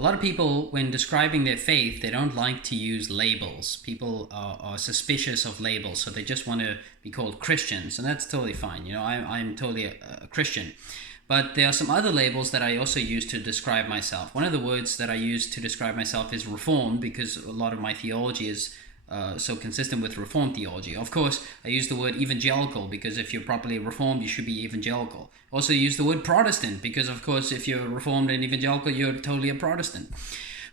A lot of people, when describing their faith, they don't like to use labels. People are suspicious of labels, so they just want to be called Christians, and that's totally fine. I'm totally a Christian. But there are some other labels that I also use to describe myself. One of the words that I use to describe myself is Reformed, because a lot of my theology is so consistent with Reformed theology. Of course, I use the word evangelical because if you're properly Reformed, you should be evangelical. Also use the word Protestant because, of course, if you're Reformed and evangelical, you're totally a Protestant.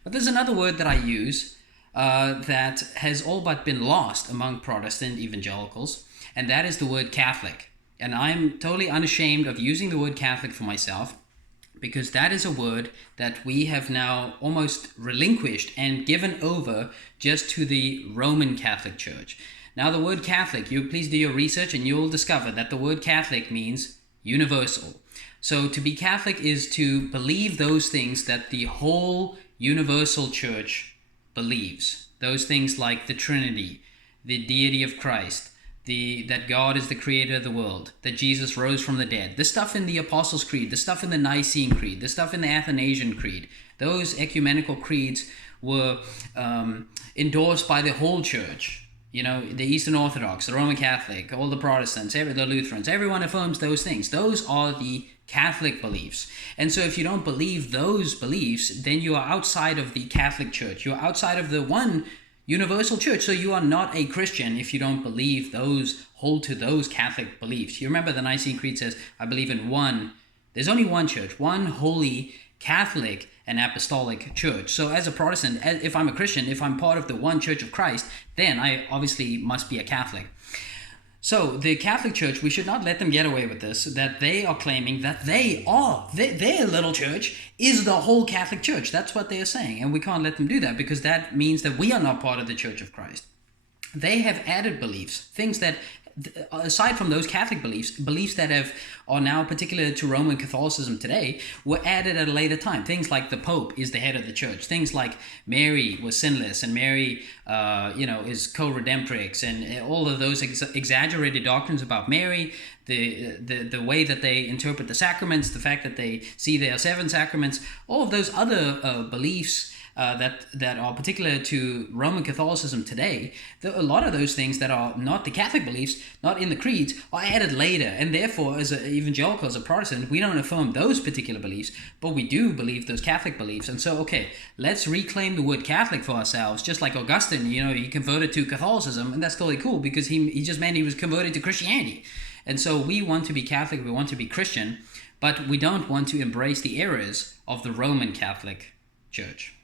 But there's another word that I use that has all but been lost among Protestant evangelicals, and that is the word Catholic. And I'm totally unashamed of using the word Catholic for myself, because that is a word that we have now almost relinquished and given over just to the Roman Catholic Church. Now, the word Catholic, you please do your research and you'll discover that the word Catholic means universal. So to be Catholic is to believe those things that the whole universal church believes. Those things like the Trinity, the deity of Christ, that God is the creator of the world, that Jesus rose from the dead, the stuff in the Apostles' Creed, the stuff in the Nicene Creed, the stuff in the Athanasian Creed. Those ecumenical creeds were endorsed by the whole church. The Eastern Orthodox, the Roman Catholic, all the Protestants, the Lutherans, everyone affirms those things. Those are the Catholic beliefs. And so if you don't believe those beliefs, then you are outside of the Catholic Church. You're outside of the one universal church. So you are not a Christian if you don't hold to those Catholic beliefs. You remember the Nicene Creed says, I believe in there's only one church, one holy Catholic and apostolic church. So as a Protestant, if I'm a Christian, if I'm part of the one church of Christ, then I obviously must be a Catholic. So the Catholic Church, we should not let them get away with this, that they are claiming that their little church is the whole Catholic Church. That's what they are saying. And we can't let them do that, because that means that we are not part of the Church of Christ. They have added beliefs, things that, aside from those Catholic beliefs that are now particular to Roman Catholicism today, were added at a later time. Things like the Pope is the head of the church. Things like Mary was sinless and Mary, is co-redemptrix, and all of those exaggerated doctrines about Mary, the way that they interpret the sacraments, the fact that they see there are 7 sacraments, all of those other beliefs that are particular to Roman Catholicism today, a lot of those things that are not the Catholic beliefs, not in the creeds, are added later. And therefore, as an evangelical, as a Protestant, we don't affirm those particular beliefs, but we do believe those Catholic beliefs. And so, okay, let's reclaim the word Catholic for ourselves, just like Augustine, he converted to Catholicism, and that's totally cool because he just meant he was converted to Christianity. And so we want to be Catholic, we want to be Christian, but we don't want to embrace the errors of the Roman Catholic Church.